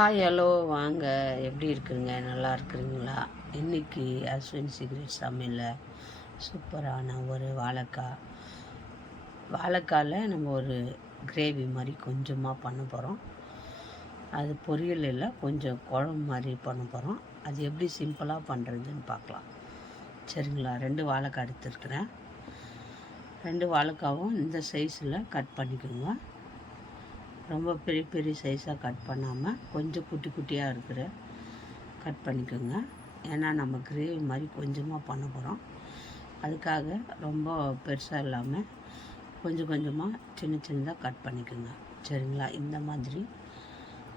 Hi hello வாங்க. எப்படி இருக்குறீங்க? நல்லா இருக்கிறீங்களா? இன்றைக்கி அஸ்வின் சீக்ரெட் சமையலில் சூப்பரான ஒரு வாழைக்காய் வாழைக்காயில் நம்ம ஒரு கிரேவி மாதிரி கொஞ்சமாக பண்ண போகிறோம் அது பொரியல் இல்லை கொஞ்சம் குழம்பு மாதிரி பண்ண போகிறோம் அது எப்படி சிம்பிளாக பண்ணுறதுன்னு பார்க்கலாம். சரிங்களா? ரெண்டு வாழைக்காய் எடுத்துருக்குறேன். ரெண்டு வாழைக்காவும் இந்த சைஸில் கட் பண்ணிக்கோங்க. ரொம்ப பெரிய பெரிய சைஸாக கட் பண்ணாமல் கொஞ்சம் குட்டி குட்டியாக இருக்கிற கட் பண்ணிக்கோங்க. ஏன்னா நம்ம கிரேவி மாதிரி கொஞ்சமாக பண்ண போகிறோம் அதுக்காக ரொம்ப பெருசாக இல்லாமல் கொஞ்சம் கொஞ்சமாக சின்ன சின்னதாக கட் பண்ணிக்கோங்க. சரிங்களா? இந்த மாதிரி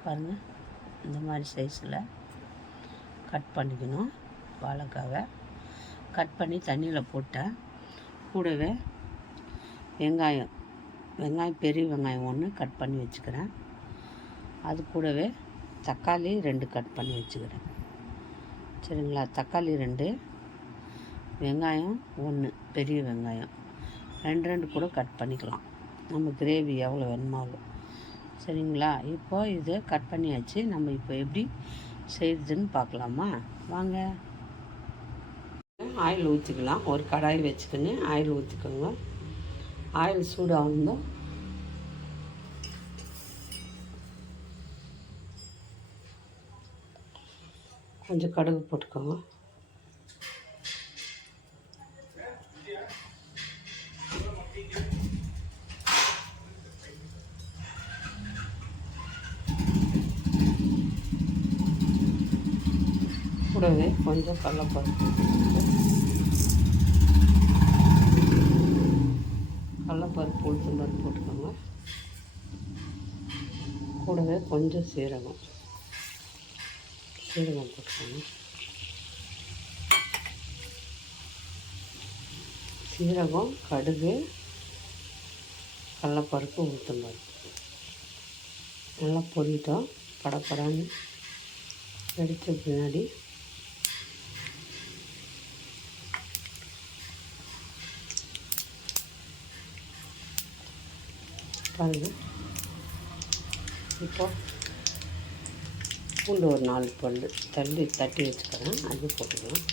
பாருங்கள் இந்த மாதிரி சைஸில் கட் பண்ணிக்கணும் வாழைக்காவை. கட் பண்ணி தண்ணியில் போட்டேன் கூடவே வெங்காயம். வெங்காயம் பெரிய வெங்காயம் ஒன்று கட் பண்ணி வச்சுக்கிறேன். அது கூடவே தக்காளி ரெண்டு கட் பண்ணி வச்சுக்கிறேன். சரிங்களா? தக்காளி ரெண்டு வெங்காயம் ஒன்று பெரிய வெங்காயம். ரெண்டு ரெண்டு கூட கட் பண்ணிக்கலாம். நம்ம கிரேவி எவ்வளோ வேணுமோ அவ்வளோ சரிங்களா? இப்போ இதை கட் பண்ணியாச்சு. நம்ம இப்போ எப்படி செய்யுதுன்னு பார்க்கலாமா? வாங்க. ஆயில் ஊற்றிக்கலாம் ஒரு கடாய் வச்சுக்கின்னு ஆயில் ஊற்றிக்கோங்க ஆயில் சூடாகணும். கொஞ்சம் கடுகு போட்டுக்கோங்க. கூடவே கொஞ்சம் கடலப்பருப்பு கடலப்பருப்பு உளுத்தம் பருப்பு போட்டுக்கோங்க. கூடவே கொஞ்சம் சீரகம். சீரகம் போட்டுக்கோங்க. சீரகம் கடுகு கடலப்பருப்பு உளுத்தம் பருப்பு நல்லா பொரிட்டோம். படப்படான்னு வெடித்த பின்னாடி பாருங்கள் இப்போ பூண்டு ஒரு நாலு பல் தள்ளி தட்டி வச்சுக்கிறேன் அது போட்டுக்கலாம்.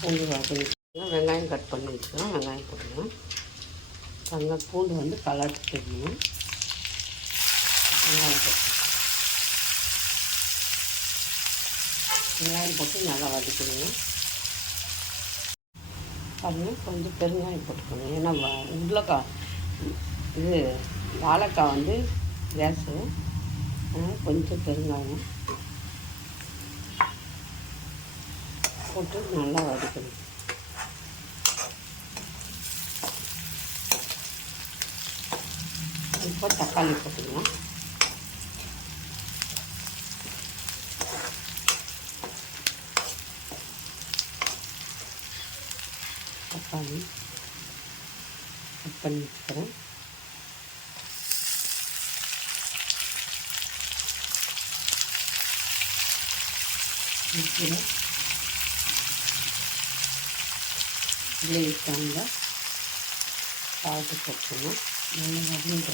பூண்டு வதங்கிக்கலாம் வெங்காயம் கட் பண்ணி வச்சுக்கலாம் வெங்காயம் போட்டுக்கலாம். பாருங்க பூண்டு வந்து கலர் தெரியணும் வெங்காயம் போட்டு. வெங்காயம் போட்டு நல்லா வதக்கிடுங்க. பாருங்கள் கொஞ்சம் பெருங்காயம் போட்டுக்கணும் ஏன்னா உருளைக்காய் இது வாழைக்காய் வந்து கேஸு அதனால் கொஞ்சம் பெருங்காயம் போட்டு நல்லா வதக்கணும். இப்போ தக்காளி போட்டுக்கலாம். தக்காளி கட் பண்ணி வச்சுக்கிறேன். இதில் இதில் இருக்காங்க சால்ட்டு போட்டுக்கணும். நல்லா வதங்க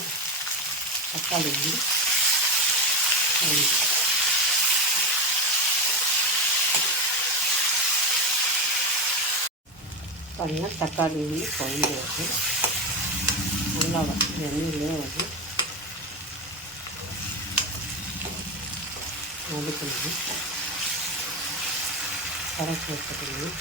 தக்காளி வந்து பாருங்கள் தக்காளி வந்து குழம்பு வருது நல்லா வ- எண்ணெயிலே வந்து வதக்கணும் கரைச்சி வச்சுக்கணும்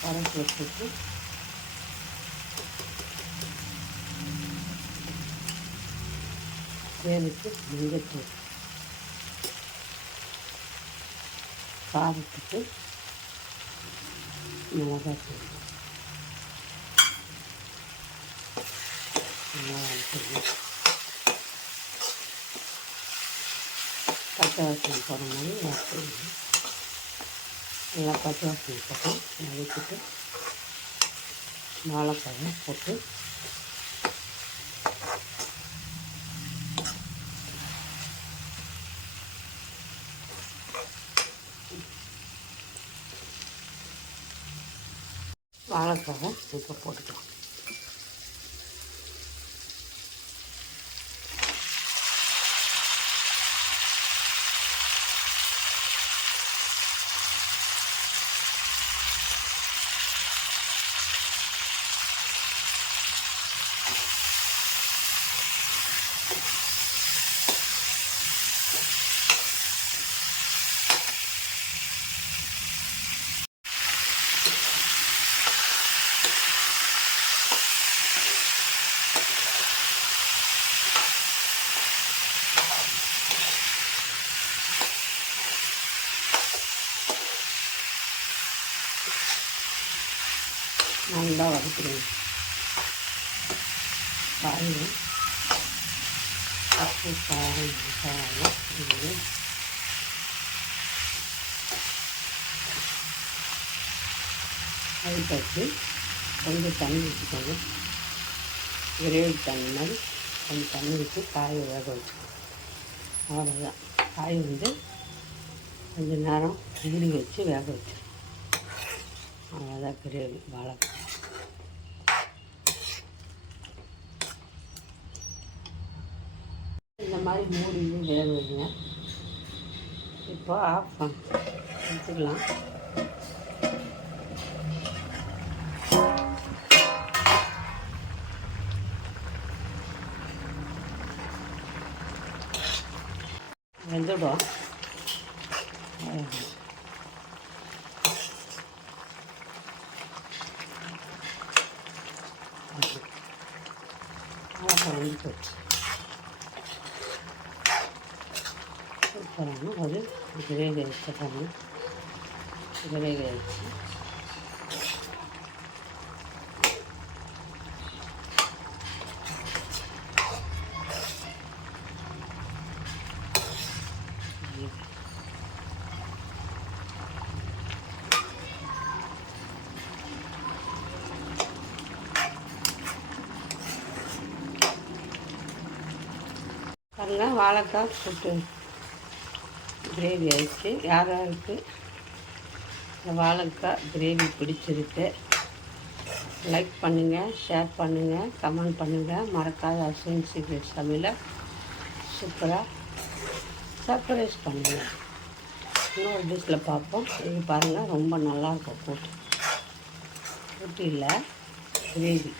கரைச்சி வச்சுட்டு தேவைக்கு மஞ்சத்தூள் காரத்துக்கு மிளகாத்தூள் தூள். பச்சை வாசனை போகிற மாதிரி வதக்கணும் நல்லா பச்சை வாசனை போட்டோம் வதக்கிட்டு வாழைப்பழம் போட்டு வாழைக்காவை இப்போ போட்டுக்கலாம் நல்லா வதக்கிறேன். காய் பச்சை காய் மசாலா இது. அது பற்றி கொஞ்சம் தண்ணி ஊற்றிக்கோங்க கிரேவி தண்ணி மாதிரி கொஞ்சம் தண்ணி ஊற்றி காயை வேக வச்சுக்கோங்க. அவ்வளோதான் காய் வந்து கொஞ்சம் நேரம் கிளி வச்சு வேக வச்சுருக்கோம் அவ்வளோதான் கிரேவி வாழைக்காய் இந்த மாதிரி மூடி வேக வைங்க. இப்போ ஆஃப் வச்சுக்கலாம். எடுத்துக்கலாம் வெந்துடும். வாழைக்காய் வந்து போச்சு சூப்பரான ஒரு கிரேவி வச்சுட்டாங்க பாருங்க வாழைக்காய் கூட்டு கிரேவி ஆயிடுச்சு. யார் யாருக்கு? இந்த வாழைக்காய் கிரேவி பிடிச்சிருக்கு. லைக் பண்ணுங்கள் ஷேர் பண்ணுங்கள் கமெண்ட் பண்ணுங்கள் மறக்காத அஸ்வின் சமையல சமையலை சூப்பராக சர்ப்ரைஸ் பண்ணுங்கள் இன்னொரு டிஷ்ஷில் பார்ப்போம். இது பாருங்கள் ரொம்ப நல்லாயிருக்கும் கூட்டு. கூட்டு இல்லை கிரேவி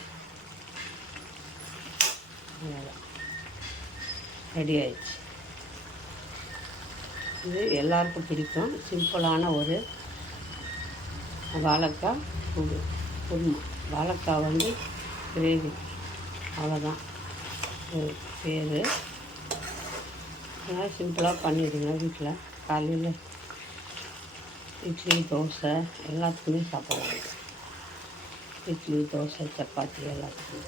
அவ்வளோதான் ரெடி ஆயிடுச்சு. இது எல்லாருக்கும் பிடிக்கும். சிம்பிளான ஒரு வாழைக்காய் குரு குருமா. வாழைக்காய் வந்து கிரேவி. அவ்வளோதான் பேர். அதனால் சிம்பிளாக பண்ணிடுங்க வீட்டில் காலையில் இட்லி தோசை எல்லாத்துக்குமே சாப்பிடலாம். இட்லி தோசை சப்பாத்தி எல்லாத்துக்குமே.